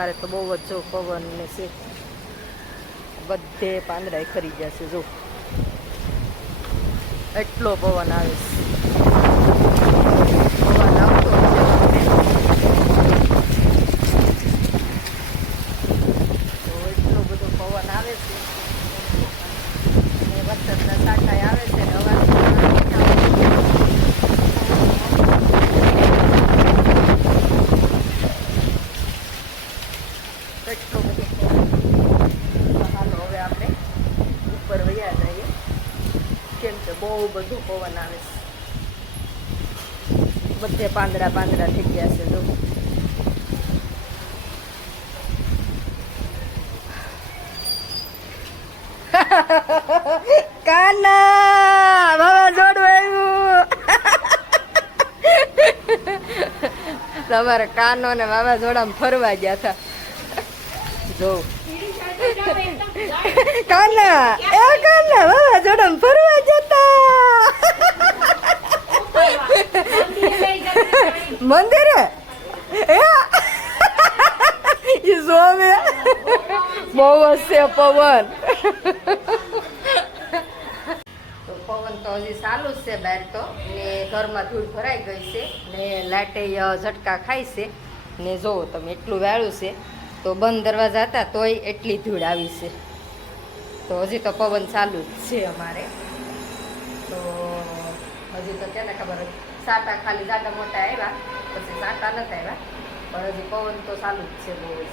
અમારે તો બહુ જ જો પવન ને છે, બધે પાંદડા ખરી ગયા છે. જો એટલો પવન આવે છે, પવન આવતો તો એટલો બધો પવન આવે છે ને વરસાદના સાટા આવે છે ને અવાજ એટલો બધો પવન. હાલો હવે આપણે ઉપર વયા જઈએ, કેમ કે બહુ બધો પવન આવે છે, બધે પાંદડા પાંદડા થઈ ગયા છે. જો કાના વાવાઝોડું આવ્યું. તમારે કાનો ને વાવાઝોડામાં ફરવા ગયા હતા. જો કાના વાવાઝોડામાં ફરવા જતા મંદિરે જોવે બહુ હશે પવન. તો પવન તો હજી ચાલુ જ છે બહાર તો, ને ઘરમાં ધૂળ ભરાઈ ગઈ છે ને લાઇટે ઝટકા ખાય છે ને જોવો તમે એટલું વાળું છે. તો બંધ દરવાજા હતા તોય એટલી ધૂળ આવી છે. તો હજી તો પવન ચાલુ જ છે અમારે. તો હજી તો તેને ખબર સાટા ખાલી જાડા મોટા આવ્યા, પછી સાટા નથી આવ્યા, પણ હજી પવન તો ચાલુ જ છે બહુ જ.